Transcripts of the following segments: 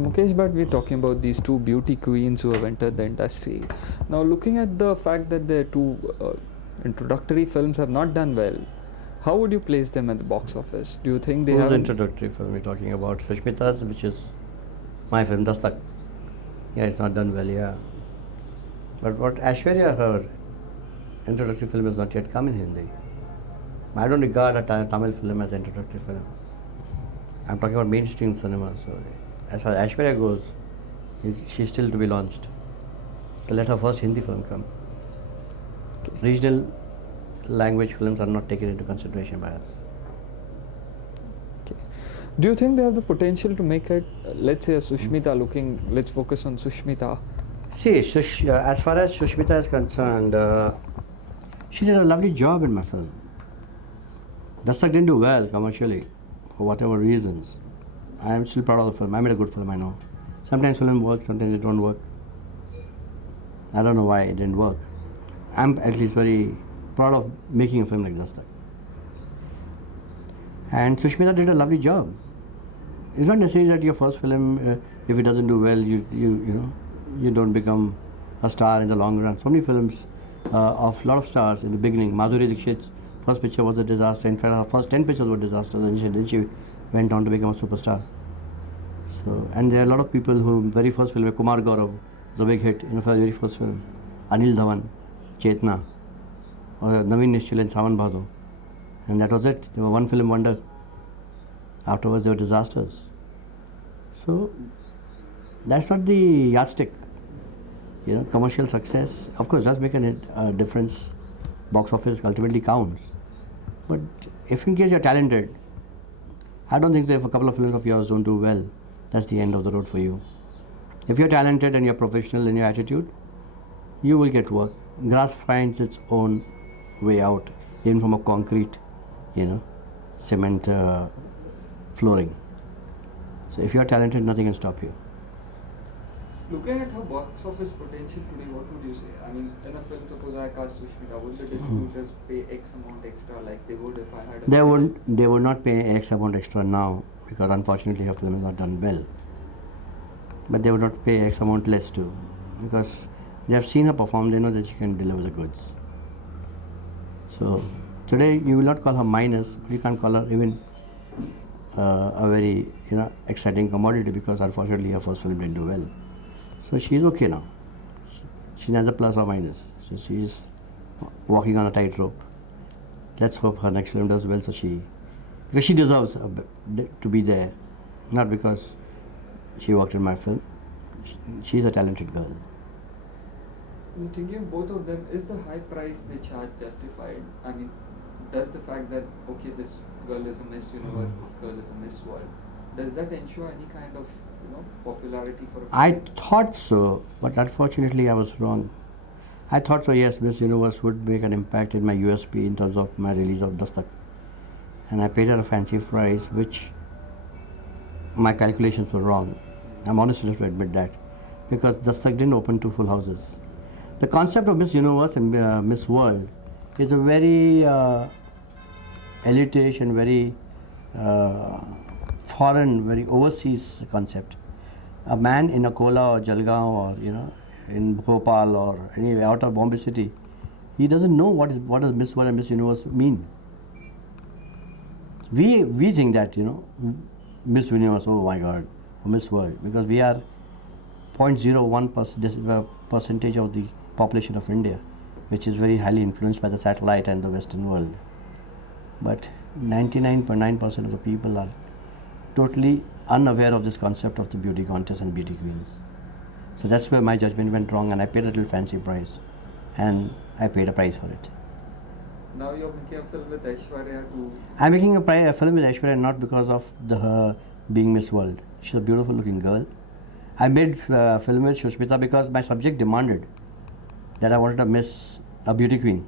Mukesh Bhatt, we're talking about these two beauty queens who have entered the industry. Now, looking at the fact that their two introductory films have not done well, how would you place them at the box office? Do you think they Who's have the introductory film we're talking about? Sushmita's, which is my film, Dastak. Yeah, it's not done well, yeah. But what Aishwarya, her introductory film has not yet come in Hindi. I don't regard a Tamil film as an introductory film. I'm talking about mainstream cinema. So as far as Aishwarya goes, she's still to be launched. So let her first Hindi film come. Regional language films are not taken into consideration by us. Do you think they have the potential to make it, let's say, a Sushmita looking, let's focus on Sushmita? See, as far as Sushmita is concerned, she did a lovely job in my film. Dastak didn't do well commercially, for whatever reasons. I am still proud of the film. I made a good film, I know. Sometimes film works, sometimes it don't work. I don't know why it didn't work. I'm at least very proud of making a film like Dastak. And Sushmita did a lovely job. It's not necessary that your first film, if it doesn't do well, you don't become a star in the long run. So many films of a lot of stars in the beginning. Madhuri Dixit's first picture was a disaster. In fact, her first 10 pictures were disasters, and then she went on to become a superstar. So, and there are a lot of people who very first film, Kumar Gaurav, was a big hit in the very first film. Anil Dhawan, Chetna, or Naveen Nishchal and Sawan Bhadro. And that was it. They were one film wonder. Afterwards, they were disasters. So, that's not the yardstick. Commercial success, of course, does make a difference. Box office ultimately counts. But if in case you're talented, I don't think that if a couple of films of yours don't do well, that's the end of the road for you. If you're talented and you're professional in your attitude, you will get work. Grass finds its own way out, even from a concrete, cement flooring. So if you're talented, nothing can stop you. Looking at her box office potential today, what would you say? I mean, in a film, suppose I cast Sushmita, would the distributors pay X amount extra like they would if I had a... They would not pay X amount extra now, because unfortunately her film is not done well. But they would not pay X amount less too, because they have seen her perform, they know that she can deliver the goods. So today you will not call her minus, but you can't call her even a very exciting commodity, because unfortunately her first film didn't do well. So she is okay now. She's neither plus or minus. So she is walking on a tightrope. Let's hope her next film does well. Because she deserves to be there, not because she worked in my film. She's a talented girl. I'm thinking of both of them, is the high price they charge justified? I mean, does the fact that, okay, this girl is a Miss Universe, this girl is a Miss World, does that ensure any kind of popularity for a film? I thought so, but unfortunately I was wrong. I thought so, yes, Miss Universe would make an impact in my USP in terms of my release of Dastak. And I paid her a fancy price, which my calculations were wrong. I'm honest enough to admit that, because Dastak didn't open to full houses. The concept of Miss Universe and Miss World is a very elitish and very foreign, very overseas concept. A man in Akola or Jalgaon or in Bhopal or anywhere out of Bombay city, he doesn't know what does Miss World and Miss Universe mean. We think that Miss Universe, oh my God, Miss World, because we are 0.01% percentage of the population of India, which is very highly influenced by the satellite and the Western world. But 99.9% of the people are totally unaware of this concept of the beauty contest and beauty queens. So that's where my judgment went wrong, and I paid a little fancy price, and I paid a price for it. Now you're making a film with Aishwarya too. I'm making a film with Aishwarya not because of her being Miss World. She's a beautiful looking girl. I made a film with Sushmita because my subject demanded that I wanted a beauty queen.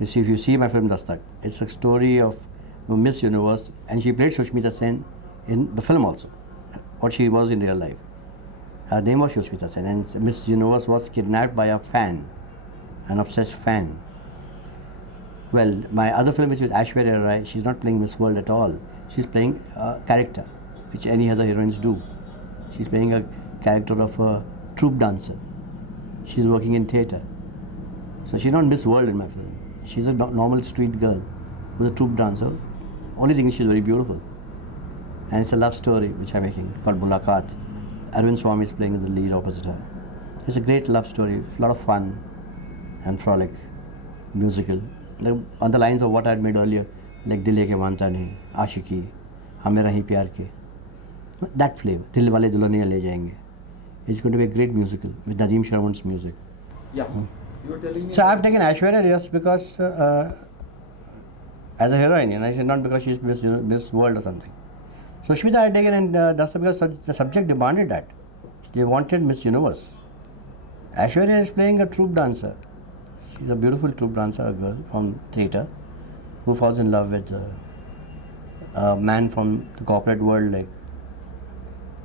You see, if you see my film Dastak, it's a story of Miss Universe, and she played Sushmita Sen in the film also, what she was in real life. Her name was Sushmita Sen, and Miss Universe was kidnapped by a fan, an obsessed fan. Well, my other film, which is Aishwarya Rai, she's not playing Miss World at all. She's playing a character. which any other heroines do. She's playing a character of a troupe dancer. She's working in theatre. So she's not Miss World in my film. She's a normal street girl who's a troupe dancer. Only thing is she's very beautiful. And it's a love story which I'm making called Mulaqat. Arvind Swamy is playing the lead opposite her. It's a great love story, a lot of fun and frolic, musical. Like on the lines of what I had made earlier, like Dil Ke Manta Nahi, Aashiki, Hum Rahi Pyar Ke. That flavor, Dil Wale Dulhaniya Le Jayenge. It's going to be a great musical with Nadeem Shravan's music. Yeah, you were telling me. So I've taken Aishwarya just because as a heroine, and I said not because she's Miss World or something. Sushmita I had taken, and that's because the subject demanded that. They wanted Miss Universe. Aishwarya is playing a troupe dancer. She's a beautiful troupe dancer, a girl from theatre, who falls in love with a man from the corporate world, like,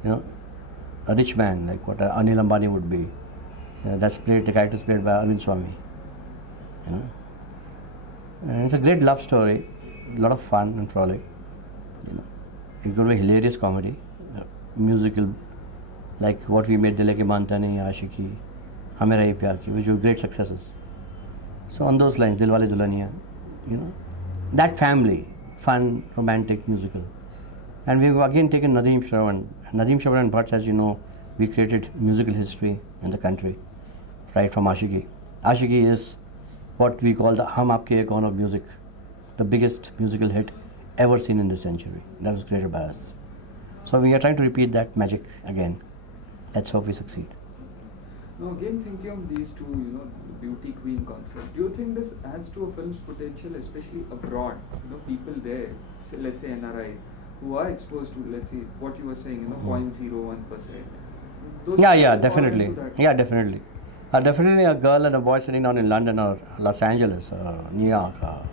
you know, a rich man, like what Anil Ambani would be. The character is played by Arvind Swamy. You know? And it's a great love story, a lot of fun and frolic. You know, it's going to be a hilarious comedy, musical, like what we made Dil Ke Manta Nahi, Aashiki, Hum Rahi Pyar Ki, which were great successes. So on those lines, Dil Wale Dulhaniya, you know, that family, fun, romantic, musical. And we've again taken Nadeem Shravan. Nadeem Shravan and Bhatt, as you know, we created musical history in the country, right from Aashiki. Aashiki is what we call the Hum Aapke Hai Kaun of music, the biggest musical hit ever seen in this century. That was created by us. So we are trying to repeat that magic again. Let's hope we succeed. Now again thinking of these two, beauty queen concept, do you think this adds to a film's potential, especially abroad? People there, say, let's say NRI, who are exposed to, let's say, what you were saying, 0.01%. Yeah, definitely. Yeah, definitely. Definitely a girl and a boy sitting down in London or Los Angeles or New York or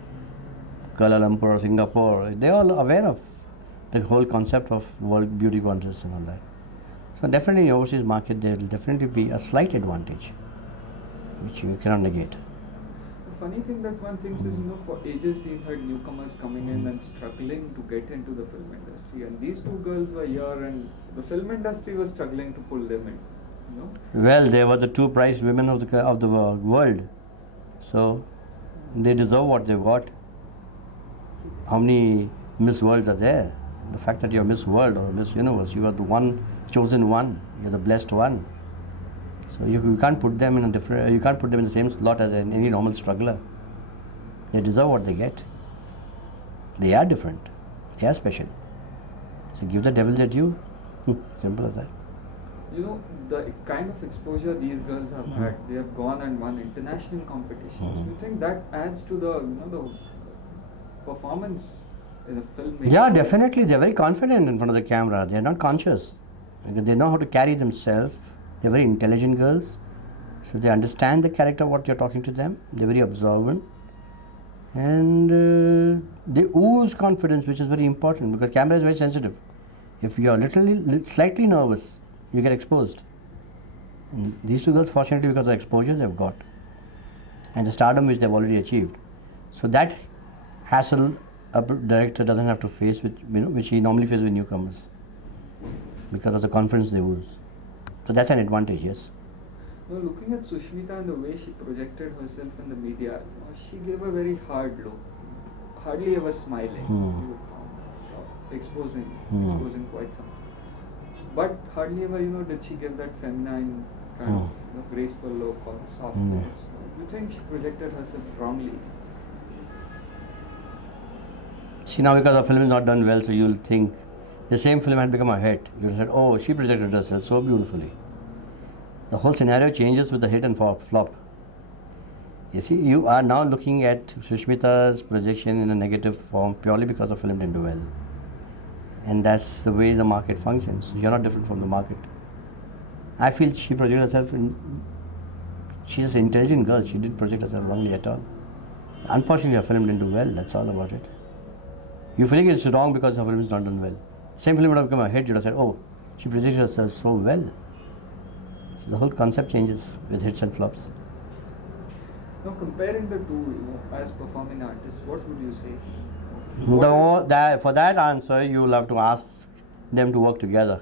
Kuala Lumpur or Singapore, they're all aware of the whole concept of world beauty contests and all that. So definitely in the overseas market there will definitely be a slight advantage, which you cannot negate. The funny thing that one thinks is, for ages we've had newcomers coming in and struggling to get into the film industry, and these two girls were here and the film industry was struggling to pull them in. Well, they were the two prized women of the world, so they deserve what they've got. How many Miss Worlds are there? The fact that you're Miss World or Miss Universe, you are the chosen one. You're the blessed one. So you can't put them in you can't put them in the same slot as any normal struggler. They deserve what they get. They are different. They are special. So give the devil their due. Simple as that. The kind of exposure these girls have had, they have gone and won international competitions. Do you think that adds to the performance in a film? Yeah, definitely. They're very confident in front of the camera. They're not conscious. They know how to carry themselves. They're very intelligent girls. So they understand the character, what you're talking to them. They're very observant. And they ooze confidence, which is very important because camera is very sensitive. If you are slightly nervous, you get exposed. And these two girls, fortunately, because of the exposure they've got and the stardom which they've already achieved. So that hassle a director doesn't have to face, which he normally faces with newcomers because of the confidence they ooze. So that's an advantage, yes. Now, looking at Sushmita and the way she projected herself in the media, she gave a very hard look, hardly ever smiling. You would found, exposing quite something. But hardly ever, did she give that feminine kind of graceful look or softness. Do you think she projected herself wrongly? See, now because the film is not done well, so you'll think the same film had become a hit. You'll say, oh, she projected herself so beautifully. The whole scenario changes with the hit and flop. You see, you are now looking at Sushmita's projection in a negative form purely because the film didn't do well. And that's the way the market functions. You're not different from the market. I feel she projected herself she's an intelligent girl. She didn't project herself wrongly at all. Unfortunately, her film didn't do well. That's all about it. You feeling it's wrong because her film is not done well. Same film would have become a hit. You'd have said, oh, she projected herself so well. So the whole concept changes with hits and flops. Now, comparing the two, as performing artists, what would you say? For that answer, you'll have to ask them to work together.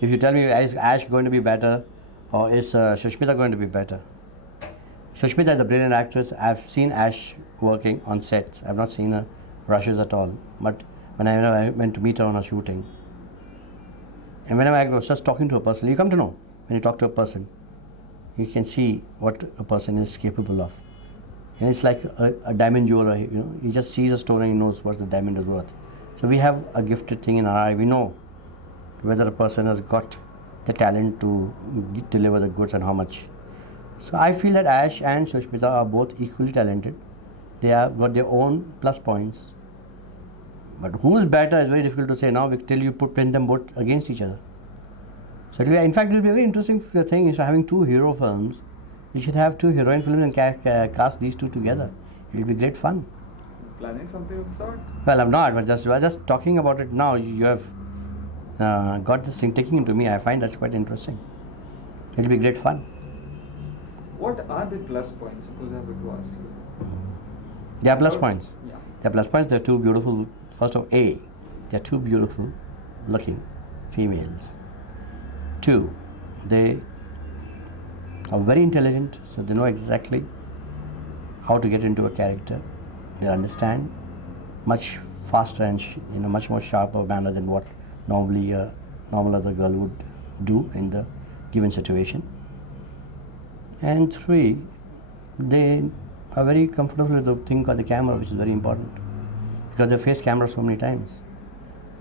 If you tell me, is Ash going to be better or is Sushmita going to be better? Sushmita is a brilliant actress. I've seen Ash working on sets. I've not seen her rushes at all. But when I went to meet her on a shooting, and whenever I was just talking to a person, you come to know when you talk to a person, you can see what a person is capable of. And it's like a diamond jeweler, he just sees a stone and he knows what the diamond is worth. So we have a gifted thing in our eye. We know whether a person has got the talent to deliver the goods and how much. So I feel that Ash and Sushmita are both equally talented. They have got their own plus points. But who's better is very difficult to say now till you pin them both against each other. So in fact, it will be a very interesting thing is having two hero films. You should have two heroine films and cast these two together. It will be great fun. Planning something of the sort? Well, I'm not, but just talking about it now, you have got this thing taking into me. I find that's quite interesting. It will be great fun. What are the plus points? Suppose I were to ask you. There are plus points. Yeah. There are plus points. There are two beautiful. First of all, there are two beautiful looking females. Two, they are very intelligent, so they know exactly how to get into a character. They understand much faster and much more sharper manner than what normally a normal other girl would do in the given situation. And three, they are very comfortable with the thing called the camera, which is very important because they face camera so many times.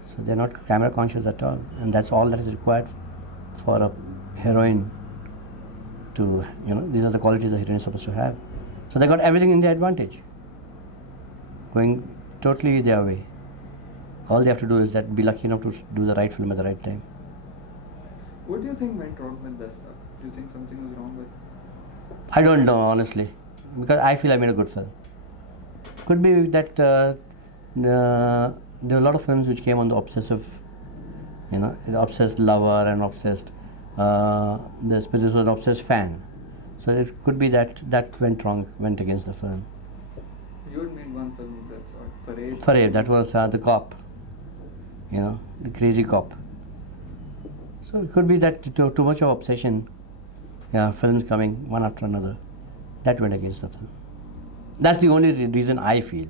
So they're not camera conscious at all, and that's all that is required for a heroine to, these are the qualities the heroine is supposed to have. So they got everything in their advantage, going totally their way. All they have to do is be lucky enough to do the right film at the right time. What do you think went wrong with Dastak? Do you think something was wrong with? I don't know, honestly, because I feel I made a good film. Could be that there are a lot of films which came on the obsessive, an obsessed lover and obsessed, this was an obsessed fan. So it could be that went wrong, went against the film. You had made one film of that sort, Fareed, that was the cop, the crazy cop. So it could be that too much of obsession, films coming one after another, that went against the film. That's the only reason I feel,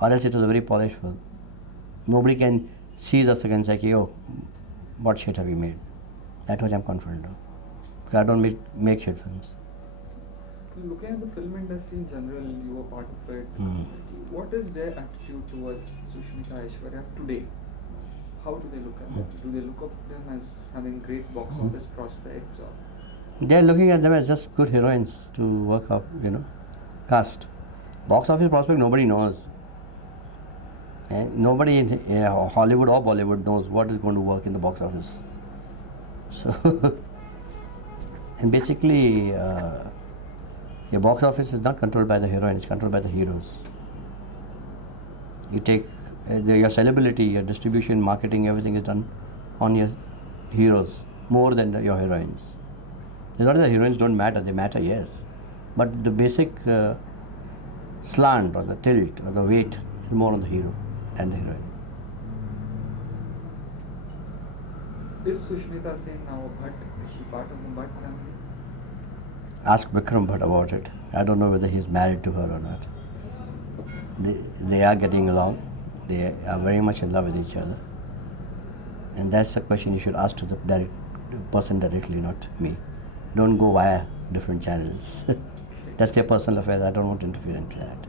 or else it was a very polished film. Nobody can see the second and say, oh, what shit have you made? That's what I'm confident of. Because I don't make shit films. Looking at the film industry in general, you were part of it. What is their attitude towards Sushmita Aishwarya today? How do they look at them? Do they look up to them as having great box office prospects? Or? They're looking at them as just good heroines to work up, cast. Box office prospect, nobody knows. And nobody in Hollywood or Bollywood knows what is going to work in the box office. So, and basically, your box office is not controlled by the heroine, it's controlled by the heroes. You take your sellability, your distribution, marketing, everything is done on your heroes more than your heroines. It's not that the heroines don't matter, they matter, yes. But the basic slant or the tilt or the weight is more on the hero than the heroine. Is Sushmita Sen now a Bhatt? Is she part of the Bhatt family? Ask Vikram Bhatt about it. I don't know whether he's married to her or not. They are getting along. They are very much in love with each other. And that's a question you should ask to the person directly, not me. Don't go via different channels. That's their personal affair. I don't want to interfere into that.